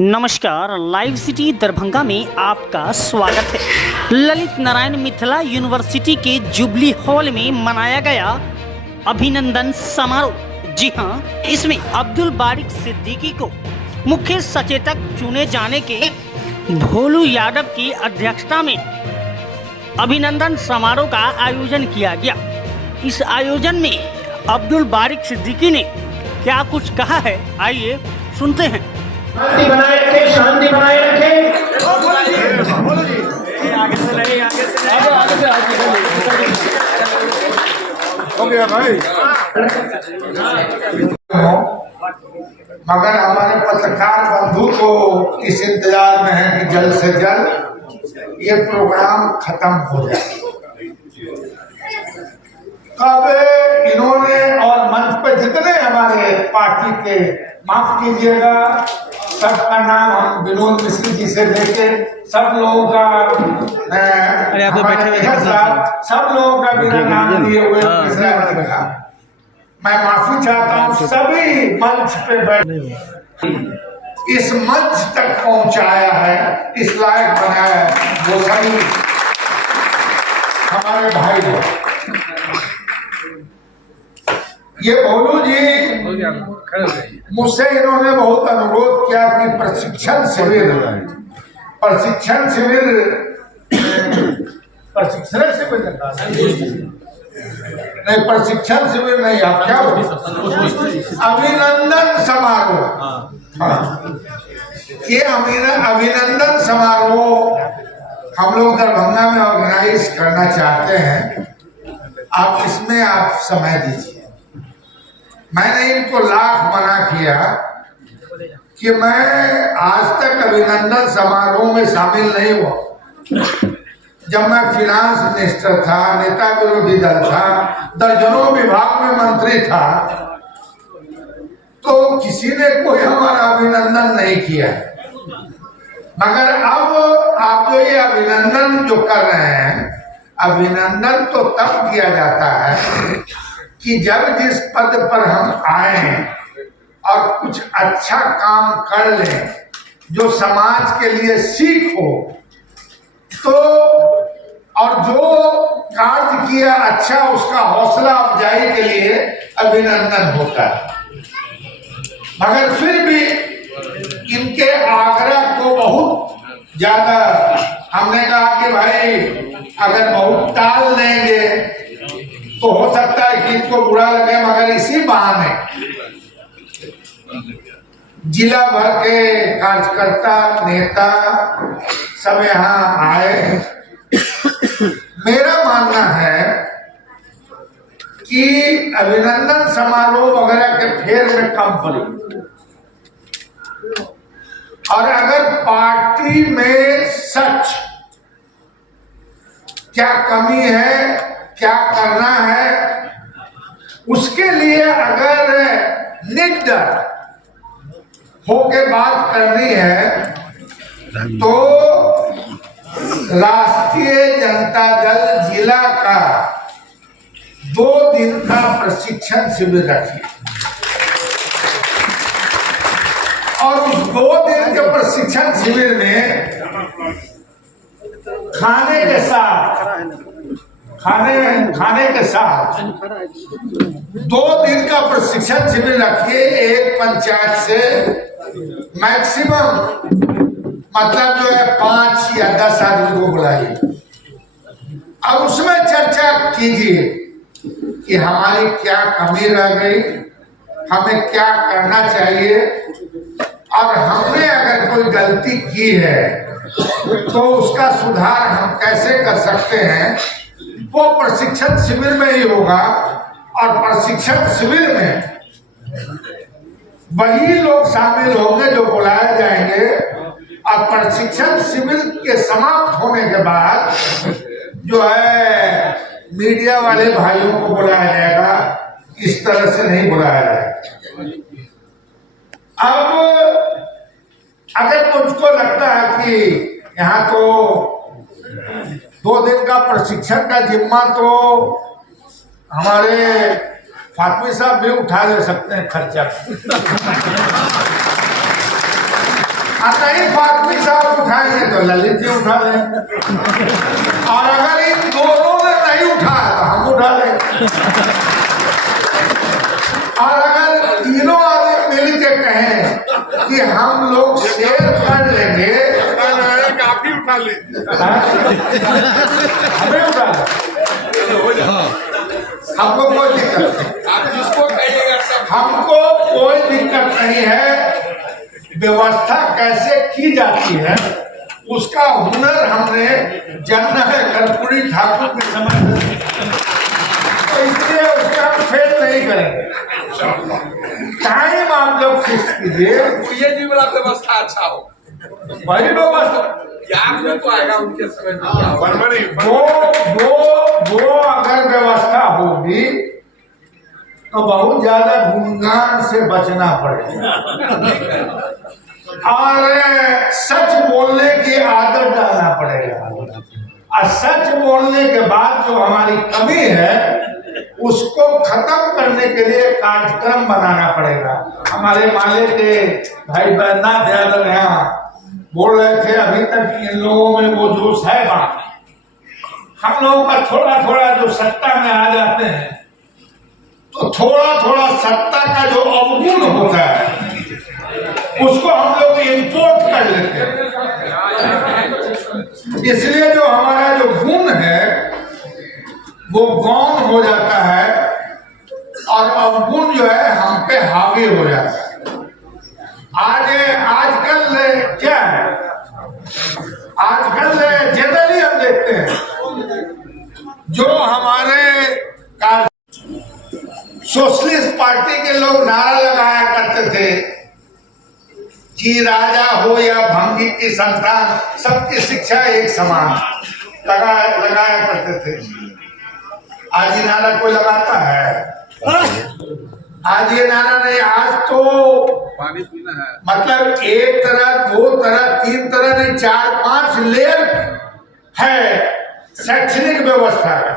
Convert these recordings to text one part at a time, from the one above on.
नमस्कार, live city Darbhanga में आपका स्वागत है। ललित नारायण मिथिला यूनिवर्सिटी के जुबली हॉल में मनाया गया अभिनंदन समारोह। जी हां, इसमें अब्दुल बारिक सिद्दीकी को मुख्य सचेतक चुने जाने के भोलू यादव की अध्यक्षता में अभिनंदन समारोह का आयोजन किया गया। इस आयोजन में अब्दुल बारिक सिद्दीकी ने क्या कुछ कहा है, आइए सुनते हैं। शांति बनाए रखे, शांति बनाए रखे। हो गया भाई। मगर हमारे पत्रकार बंधु को इस इंतजार में है कि जल्द से जल्द ये प्रोग्राम खत्म हो जाए। अब इन्होंने और मंच पे जितने हमारे पार्टी के, माफ कीजिएगा, सबका नाम हम विनोद मिश्र जी से लेके सब लोगों का सब लोगों का बिना नाम लिए हुए मैं माफी चाहता हूँ। सभी मंच पे बैठे इस मंच तक पहुंचाया है, इस लायक बनाया है वो सभी हमारे भाई लोग। ये भोलू जी मुझसे इन्होंने बहुत अनुरोध किया कि प्रशिक्षण शिविर नहीं, आप क्या अभिनंदन समारोह। ये अभिनंदन समारोह हम लोग दरभंगा में ऑर्गेनाइज करना चाहते हैं। आप इसमें आप समय दीजिए। मैंने इनको लाख मना किया कि मैं आज तक अभिनंदन समारोह में शामिल नहीं हुआ। जब मैं फिनांस मिनिस्टर था, नेता विरोधी दल था, दर्जनों विभाग में मंत्री था, तो किसी ने कोई हमारा अभिनंदन नहीं किया। मगर अब आप जो ये अभिनंदन जो कर रहे हैं, अभिनंदन तो तब किया जाता है कि जब जिस पद पर हम आए और कुछ अच्छा काम कर लें जो समाज के लिए सीख हो, तो और जो कार्य किया अच्छा उसका हौसला अफजाई के लिए अभिनंदन होता है। मगर फिर भी इनके आग्रह को बहुत ज्यादा हमने कहा कि भाई अगर बहुत टाल देंगे तो हो सकता है कि इनको बुरा लगे, मगर इसी बहाने जिला भर के कार्यकर्ता, नेता सब यहाँ आए। मेरा मानना है कि अभिनंदन समारोह वगैरह के फेर में कम पड़ी, और अगर पार्टी में सच क्या कमी है, क्या करना है, उसके लिए अगर निडर होके बात करनी है तो राष्ट्रीय जनता दल जिला का 2 दिन का प्रशिक्षण शिविर रखिए, और उस 2 दिन के प्रशिक्षण शिविर में खाने के साथ 2 दिन का प्रशिक्षण शिविर रखिए। एक पंचायत से मैक्सिमम मतलब जो है 5 या 10 आदमी को बुलाइए, और उसमें चर्चा कीजिए कि हमारी क्या कमी रह गई, हमें क्या करना चाहिए, और हमने अगर कोई गलती की है तो उसका सुधार हम कैसे कर सकते हैं। वो प्रशिक्षण शिविर में ही होगा, और प्रशिक्षण शिविर में वही लोग शामिल होंगे जो बुलाए जाएंगे, और प्रशिक्षण शिविर के समाप्त होने के बाद जो है मीडिया वाले भाइयों को बुलाया जाएगा। इस तरह से नहीं बुलाया जाएगा। अब अगर मुझको लगता है कि यहाँ तो 2 दिन का प्रशिक्षण का जिम्मा तो हमारे फातमी साहब भी उठा ले सकते हैं खर्चा। नहीं फातमी साहब उठाएंगे तो ललित जी उठा लें, और अगर इन दोनों ने नहीं उठाया तो हम उठा लेंगे। और अगर तीनों आदमी मिल के कहें कि हम लोग शेयर कर लेंगे, काफी उठा ले, हमें उठा लें, हमको कोई दिक्कत नहीं, आप जिसको कहिएगा सब। हमको कोई दिक्कत नहीं है। व्यवस्था कैसे की जाती है उसका हुनर हमने जानना है कर्पूरी ठाकुर के समय में, तो इसलिए उसका हम फेल नहीं करेंगे। टाइम आप लोग फिक्स कीजिए, ये जी वाला व्यवस्था अच्छा हो, वही व्यवस्था याद में तो आएगा उनके समय में क्या होगा। वो अगर व्यवस्था होगी तो बहुत ज्यादा गुणगान से बचना पड़ेगा, और सच बोलने की आदत डालना पड़ेगा, और सच बोलने के बाद जो हमारी कमी है उसको खत्म करने के लिए कार्यक्रम बनाना पड़ेगा। हमारे माले के भाई बैद्यनाथ यादव यहाँ बोल रहे थे, अभी तक इन लोगों में वो जोश है बात, हम लोगों का थोड़ा थोड़ा जो सत्ता में आ जाते हैं तो थोड़ा थोड़ा सत्ता का जो अवगुण होता है उसको हम लोग इंपोर्ट कर लेते हैं। इसलिए जो हमारा जो गुण है वो गौण हो जाता है, और अवगुण जो है हम पे हावी हो जाता है। आजकल क्या है, आजकल जनरली हम देखते हैं जो हमारे सोशलिस्ट पार्टी के लोग नारा लगाया करते थे कि राजा हो या भंगी की संतान सबकी शिक्षा एक समान, लगाया करते थे। आज ये नारा कोई लगाता है? आज ये नारा नहीं, आज तो पानी पीना है, मतलब एक तरह, दो तरह, तीन तरह नहीं, 4-5 लेयर है शैक्षणिक व्यवस्था का।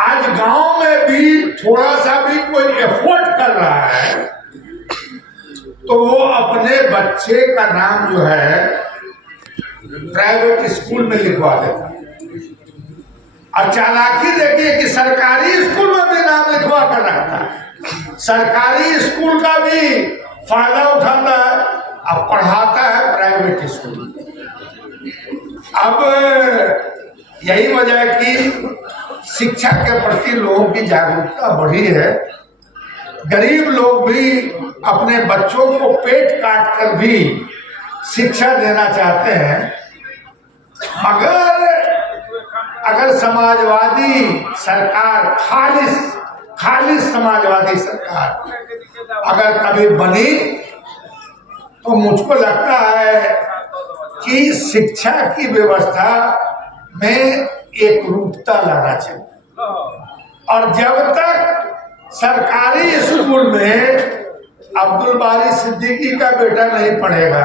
आज गांव में भी थोड़ा सा भी कोई एफर्ट कर रहा है तो वो अपने बच्चे का नाम जो है प्राइवेट स्कूल में लिखवा देता है। और चालाकी देखिए कि सरकारी स्कूल में भी नाम लिखवा कर रखता है, सरकारी स्कूल का भी फायदा उठाता है, अब पढ़ाता है प्राइवेट स्कूल में। अब यही वजह है कि शिक्षा के प्रति लोगों की जागरूकता बढ़ी है। गरीब लोग भी अपने बच्चों को पेट काट कर भी शिक्षा देना चाहते हैं, मगर अगर समाजवादी सरकार, खालिस समाजवादी सरकार अगर कभी बनी तो मुझको लगता है कि शिक्षा की व्यवस्था में एक रूपता लाना चाहिए। और जब तक सरकारी स्कूल में अब्दुल बारी सिद्दीकी का बेटा नहीं पढ़ेगा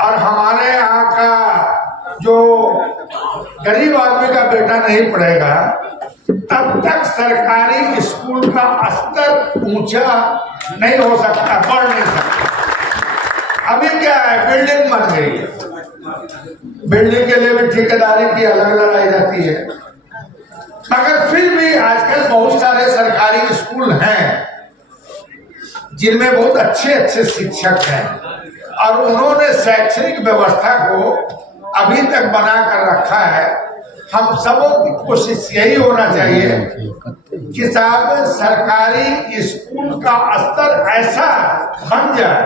और हमारे यहाँ का जो गरीब आदमी का बेटा नहीं पढ़ेगा, तब तक सरकारी स्कूल का स्तर ऊंचा नहीं हो सकता, बढ़ नहीं सकता। अभी क्या है, बिल्डिंग बन गई है, बिल्डिंग के लिए भी ठेकेदारी की अलग लड़ाई जाती है, मगर फिर भी आजकल बहुत सारे सरकारी स्कूल हैं जिनमें बहुत अच्छे अच्छे शिक्षक हैं, और उन्होंने शैक्षणिक व्यवस्था को अभी तक बना कर रखा है। हम सबों की कोशिश यही होना चाहिए कि साहब सरकारी स्कूल का स्तर ऐसा बन जाए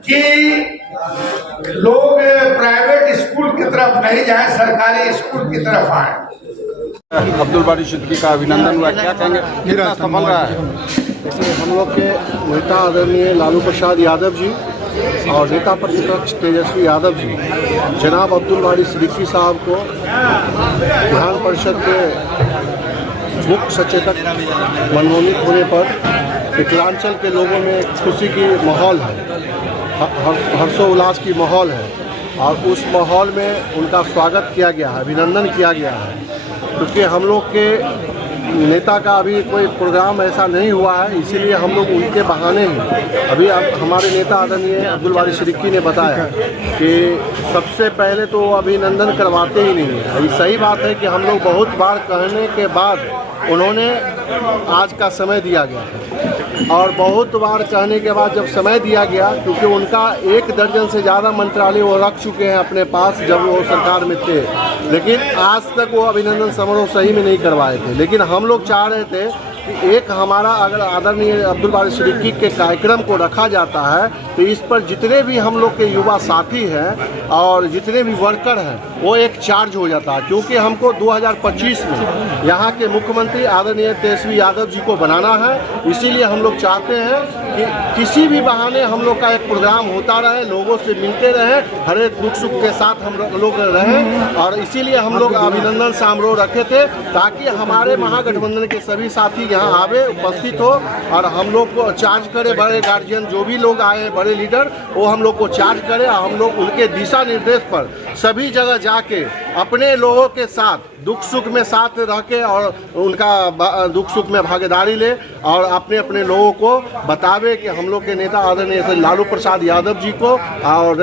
कि लोग प्राइवेट स्कूल की तरफ नहीं जाएं, सरकारी स्कूल की तरफ आए। अब्दुल बारी सिद्दीकी का अभिनंदन हुआ, क्या कहेंगे, कितना सफल रहा है? इसमें हम लोग के नेता आदरणीय लालू प्रसाद यादव जी और नेता प्रतिपक्ष तेजस्वी यादव जी जनाब अब्दुल बारी सिद्दीकी साहब को विधान परिषद के मुख्य सचेतक मनोनीत होने पर विकलांचल के लोगों में खुशी की माहौल है, हर्षोल्लास की माहौल है, और उस माहौल में उनका स्वागत किया गया है, अभिनंदन किया गया है, क्योंकि हम लोग के नेता का अभी कोई प्रोग्राम ऐसा नहीं हुआ है, इसीलिए हम लोग उनके बहाने हैं। अभी हमारे नेता आदरणीय अब्दुल बारी सिद्दीकी ने बताया कि सबसे पहले तो अभिनंदन करवाते ही नहीं है। ये सही बात है कि हम लोग बहुत बार कहने के बाद उन्होंने आज का समय दिया गया और बहुत बार कहने के बाद जब समय दिया गया, क्योंकि उनका 1 दर्जन से ज़्यादा मंत्रालय वो रख चुके हैं अपने पास जब वो सरकार में थे, लेकिन आज तक वो अभिनंदन समारोह सही में नहीं करवाए थे। लेकिन हम लोग चाह रहे थे कि एक हमारा अगर आदरणीय अब्दुल बारी सिद्दीकी के कार्यक्रम को रखा जाता है तो इस पर जितने भी हम लोग के युवा साथी हैं और जितने भी वर्कर हैं वो एक चार्ज हो जाता है, क्योंकि हमको 2025 में यहाँ के मुख्यमंत्री आदरणीय तेजस्वी यादव जी को बनाना है। इसीलिए हम लोग चाहते हैं कि किसी भी बहाने हम लोग का एक प्रोग्राम होता रहे, लोगों से मिलते रहें, हर एक दुख सुख के साथ हम लोग रहें, और इसीलिए हम लोग अभिनंदन समारोह रखे थे ताकि हमारे महागठबंधन के सभी साथी यहाँ आवे, उपस्थित हो और हम लोग को चार्ज करे। बड़े गार्जियन जो भी लोग आए हैं, बड़े लीडर, वो हम लोग को चार्ज करे और हम लोग उनके दिशा निर्देश पर सभी जगह जाके अपने लोगों के साथ दुख सुख में साथ रह के और उनका दुख सुख में भागीदारी ले और अपने अपने लोगों को बतावे कि हम लोग के नेता आदरणीय लालू प्रसाद यादव जी को और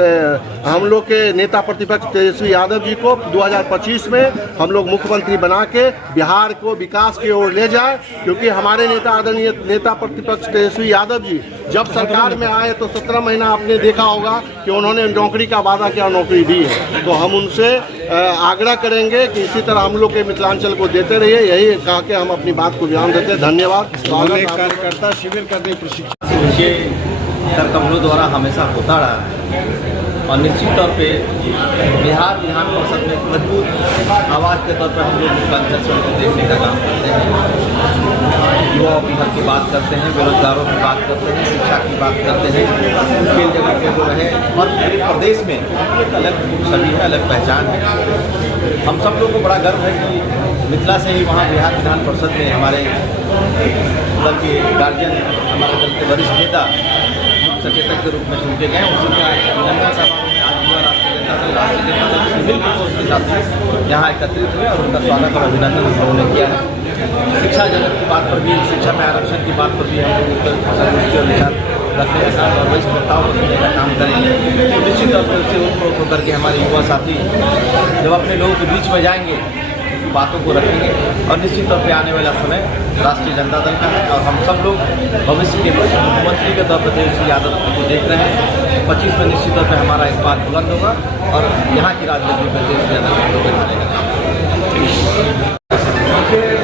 हम लोग के नेता प्रतिपक्ष तेजस्वी यादव जी को 2025 में हम लोग मुख्यमंत्री बना के बिहार को विकास की ओर ले जाए। क्योंकि हमारे नेता आदरणीय नेता प्रतिपक्ष तेजस्वी यादव जी जब सरकार में आए तो 17 महीना आपने देखा होगा कि उन्होंने नौकरी का वादा किया, नौकरी दी है। तो हम उनसे आग्रह करेंगे कि इसी तरह हम लोग के मिथिलांचल को देते रहिए। यही कहा के हम अपनी बात को विराम देते हैं। धन्यवाद। कार्यकर्ता शिविर करने प्रशिक्षण उनके कमलों द्वारा हमेशा होता रहा और निश्चित तौर पे बिहार विधान परिषद में मजबूत आवाज़ के तौर पर हम लोग मिथिलांचल से उनको देखने का काम करते हैं। युवाओं की हक की बात करते हैं, बेरोजगारों की बात करते हैं, शिक्षा की बात करते हैं, खेल जगत में जो रहे और पूरे प्रदेश में अलग छवि है, अलग पहचान है। हम सब लोगों को बड़ा गर्व है कि मिथिला से ही वहाँ बिहार विधान परिषद में हमारे दल के गार्जियन, हमारे दल के वरिष्ठ नेता सचेतक के रूप में चुनके गए। उसी का अभिनंदन समारोह में आज युवा राष्ट्रीय जनता दल से मिलकर उसके साथ यहाँ एकत्रित हुए और उनका स्वागत और अभिनंदन हम लोगों ने किया है। शिक्षा जगत की बात पर भी, शिक्षा में आरक्षण की बात पर भी हम लोग संतुष्टि और विचार रखने के साथ और वरिष्ठ नेताओं को सुनने का काम करेंगे। तो निश्चित तौर पर उससे उत्प्रोत होकर के हमारे युवा साथी जब अपने लोगों के बीच में जाएंगे बातों को रखेंगे और निश्चित तौर पे आने वाला समय राष्ट्रीय जनता दल का है और हम सब लोग भविष्य के मुख्यमंत्री के तौर पर तेजस्वी यादव को देख रहे हैं। 25 में निश्चित तौर पे हमारा इस बात बुलंद होगा और यहाँ की राजनीति में तेजस्वी यादव को बनाने का काम। देखिए,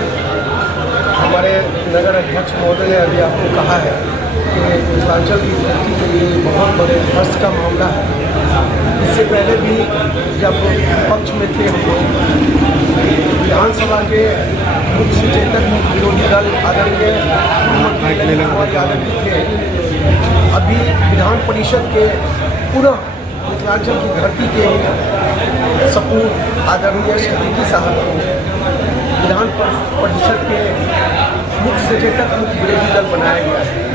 हमारे नगर अध्यक्ष महोदय ने अभी आपको कहा है कि मिथिलांचल की धरती के लिए बहुत बड़े हर्ष का मामला है। इससे पहले भी जब पक्ष में थे हम लोग, विधानसभा के मुख्य सचेतक विरोधी दल आदरणीय कुमार यादव जी थे। अभी विधान परिषद के पुनः मिथिलांचल की धरती के सपूत आदरणीय सिद्दीकी साहब को विधान परिषद के मुख्य सचेतक मुख्य विरोधी दल बनाया गया है।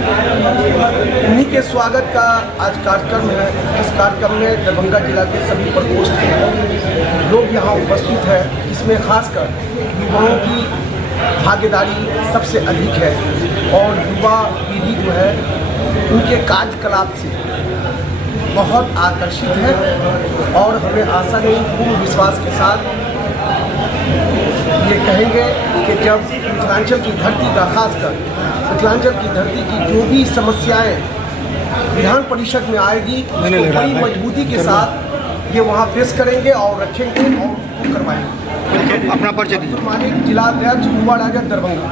उन्हीं के स्वागत का आज कार्यक्रम है। इस कार्यक्रम में दरभंगा जिला के सभी प्रकोष्ठ के लोग यहाँ उपस्थित हैं, जिसमें खासकर युवाओं की भागीदारी सबसे अधिक है और युवा पीढ़ी जो है उनके कार्यकलाप से बहुत आकर्षित है और हमें आशा नहीं, पूर्ण विश्वास के साथ ये कहेंगे कि जब मिथिलांचल की धरती का, खासकर मिथिलांचल की धरती की जो भी समस्याएं विधान परिषद में आएगी उसको बड़ी मजबूती के साथ ये वहाँ पेश करेंगे और रखेंगे और करवाएंगे। अपना परिचय दीजिए। मालिक जिला अध्यक्ष युवा राजद दरभंगा।